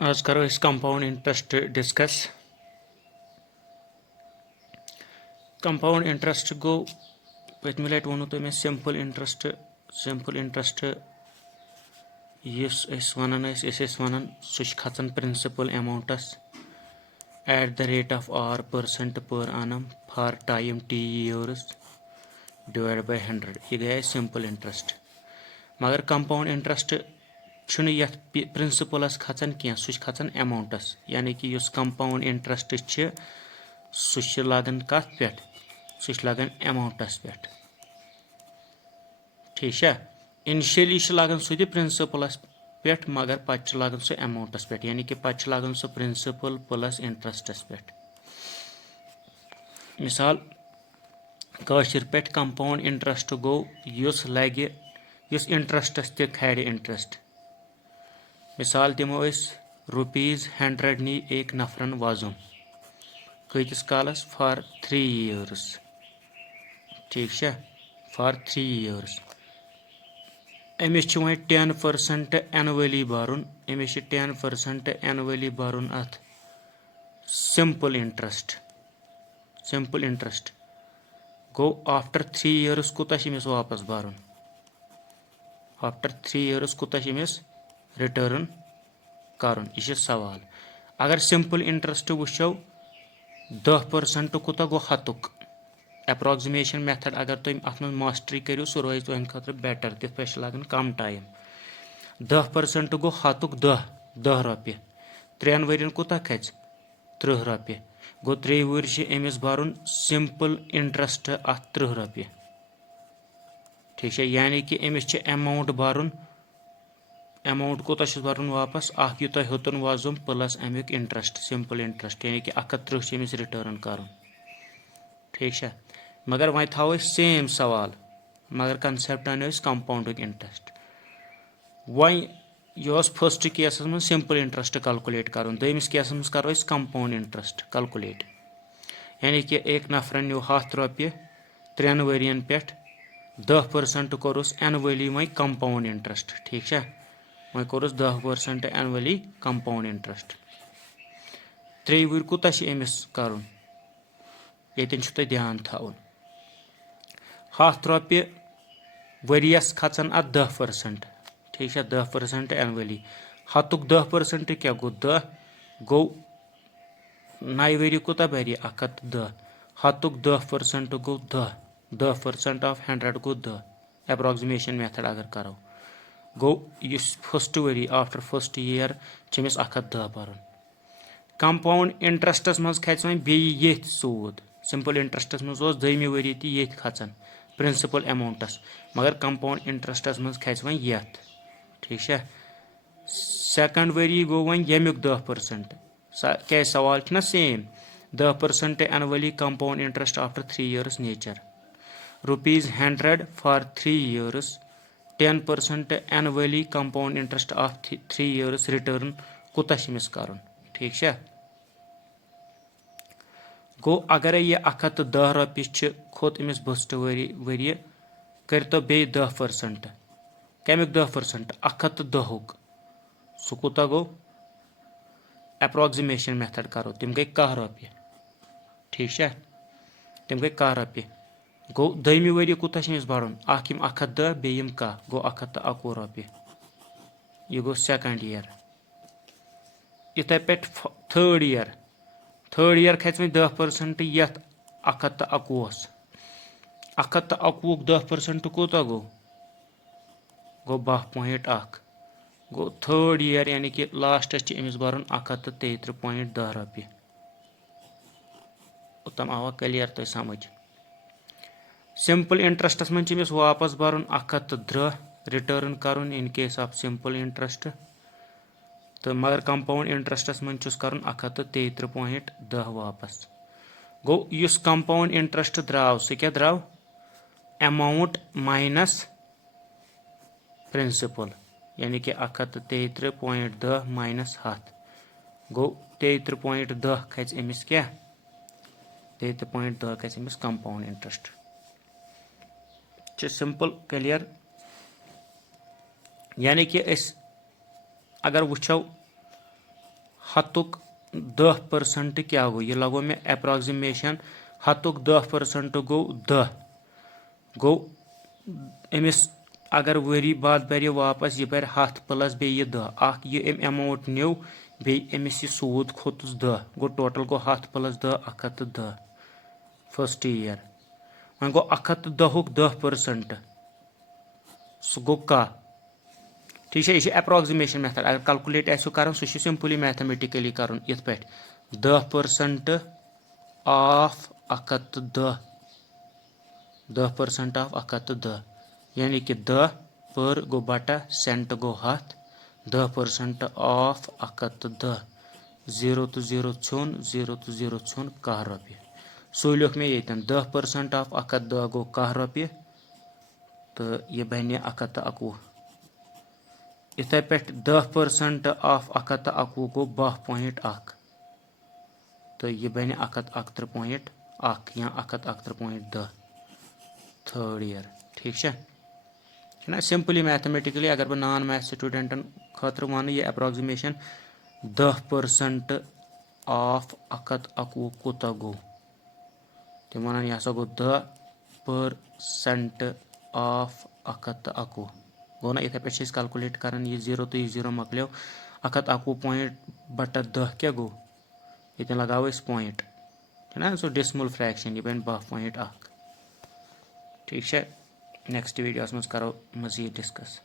आज करो इस compound interest discuss. Compound interest गो पत्म लट वो तुम मे सिंपल इंटरेस्ट वन सह खचान principal amounts at the rate of R% per annum for time T years divide by 100 यह गया सिंपल इंटरेस्ट। मगर कंपाउंड इंटरेस्ट यथ प्रिंसिपलस खचान क्या सह खचान अमाउंटस यानी कि कंपाउंड इंटरेस्ट सह लागन कत पे सह लागन अमाउंटस पे। ठीक है, इनिशियली लागन सह प्रिंसिपलस पे मगर पे लागन सह अमाउंटस पे यानी कि पे लागन सह प्रिंसिपल प्लस इंटरेस्टस पे। मिसाल काशिर पे कंपाउंड इंटरेस्ट गो लगे इंटरेस्टस ते खार इंटरेस्ट। मिसाल दिमो ₹100 नी एक नफरन वजन कतिस कालस फॉर 3 years। ठीक है, फॉर 3 years अमिस वो 10% एनुअली भरुन। अमिस 10% एनुअली भरुन अत simple interest go after 3 years कोता अमिस वापस भरुन। आफ्टर 3 years कोता अमिस रिटर्न करन। यह सवाल। अगर सिंपल इंटरेस्ट वो 10% कोता गो हतुक अप्रोक्सिमेशन मेथड अगर तुम अत मास्टरी करो सह रोज तुम खतर बेटर तिथ पे लगन कम टाइम। 10% गो हतुक 10 रॉपये 3 वरियन कोता खच 30 रॉपये गो 3 वरी अमिस भरुन सिंपल इंटरेस्ट अत 30 रॉपये। ठीक है, यानी कि अमिस अमाउंट भरुन अमाउंट कोता भरुन वापस यूता हेतुन वजुम प्लस अमुक इंटरेस्ट सिंपल इंटरेस्ट यानी कि 130 अमिस रिटर्न कर। ठीक है, मगर वह थो सेम सवाल मगर कंसेप्ट अनो कंपाउंड इंटरेस्ट। वह यह फर्स्ट केस में सिंपल इंटरेस्ट कैलकुलेट कर दमिस केस में करो कंपाउंड इंटरेस्ट कैलकुलेट यानी कि एक नफरन नो 100 रॉपये 3 वरियन पे 10% कोरुस एनुअली वह कंपाउंड इंटरेस्ट। ठीक है, वह कोरुस 10% एनुअली कंपाउंड इंटरेस्ट 3 वरी कोता अमिस कर ये ध्यान थवन 100 रॉपये वरियस खचान अत 10%। ठीक है, 10% एनुअली हतुक 10% क्या गो 10 गो 9 वरी कोता भर 110 हतुक 10% गो 10% ऑफ 100 गो 10 अप्रोक्सिमेशन मेथड अगर करो गो फर्स्ट वरी आफ्टर फर्स्ट ईयर अमिस 110 भर। कंपाउंड इंटरेस्टस मज खच वो ये सूद सिंपल इंटरेस्टस मज दमी वरी ये खचान प्रिंसिपल अमाउंटस मगर कंपाउंड इंटरेस्टस मज खच वो ये। ठीक है, सेकंड वरी गो वो यमुक 10% क्या सवाल ना same 10% annually compound interest after 3 years nature ₹100 for 3 years 10% annually compound interest of 3 years return कोता अमिस कर। ठीक है, गो अगर यह 110 रॉपये खोत अमिस बस्ट वरी कर तो बे 10% कमुक 10% 110 सह कोता गो अप्रोक्सिमेशन मेथड करो तम गई 10 रॉपये। ठीक है, तम गई 10 रॉपये गो दमी वरी कोता अमिस भरुन 110 बेम 10 गो 111 रॉपये यह गो सेकंड ईयर। इथे पे थर्ड ईयर खच वो 10% ये 111 111 10% कोता गो 12.1 गो थर्ड ईयर यानी कि लास्टस अमिस भरुन 133.10 रॉपये। उत्तम आवा क्लियर तो समझ। सिंपल इंटरेस्टस मन अमिस वापस भरुन 110 रिटर्न कर in case of simple interest तो मगर कंपाउंड इंटरेस्टस मन कर 133.10 वापस गो इस कंपाउंड इंटरेस्ट द्राव सह क्या द्राव अमाउंट माइनस प्रिंसिपल यानी कि 133.10 माइनस 100 गो 33.10 खच अमिस क्या 33.10 खच Amish compound interest. Simple clear यानी कि अगर वुचो हतुक 10% क्या गो ये लगो मे एप्रोक्सीमेशन हतुक 10% गो 10 गो अमिस अगर वरी बाद बर वापस यह बर 100 प्लस बे यह 10 ये अमाउंट न्यू बे अमिस यह सूद खोतुस 10 गो टोटल गो 100 plus 10 110 first year one go 110 10% सह गो कह ठीक है यह एप्रोक्सीमेशन मेथड अगर कैलकुलेट आसो कर सह सिंपली मैथमेटिकली कर 10% ऑफ 110 10% ऑफ 110 यानी कि 10 पर गो बटा सेंट गो 100 10% ऑफ 110 0 तो 0 छुन 0 तो 0 छुन 1 रुपये सो लिख मे ये 10% ऑफ 110 गो 1 रुपये तो यह बन 111 इथे पे 10% ऑफ 111 गो 12.1 तो यह बन 111.1 या 111.10 थर्ड ईयर ठीक है ना सिंपली मैथमेटिकली अगर बह नॉन मैथ स्टूडेंटन खतर वन ये अप्रोक्सीमेशन 10% ऑफ 111 कोता गो तम वन यह गो 10% ऑफ 111 गो ना इथे पे कैलकुलेट कर 0 तो 0 मकलो 111 पॉइंट बटा 10 क्या गो ये लगाओ पॉइंट है ना सो डेसिमल फ्रैक्शन यह बन 12.1 ठीक है नेक्स्ट वीडियो मज करो मजीद डिस्कस।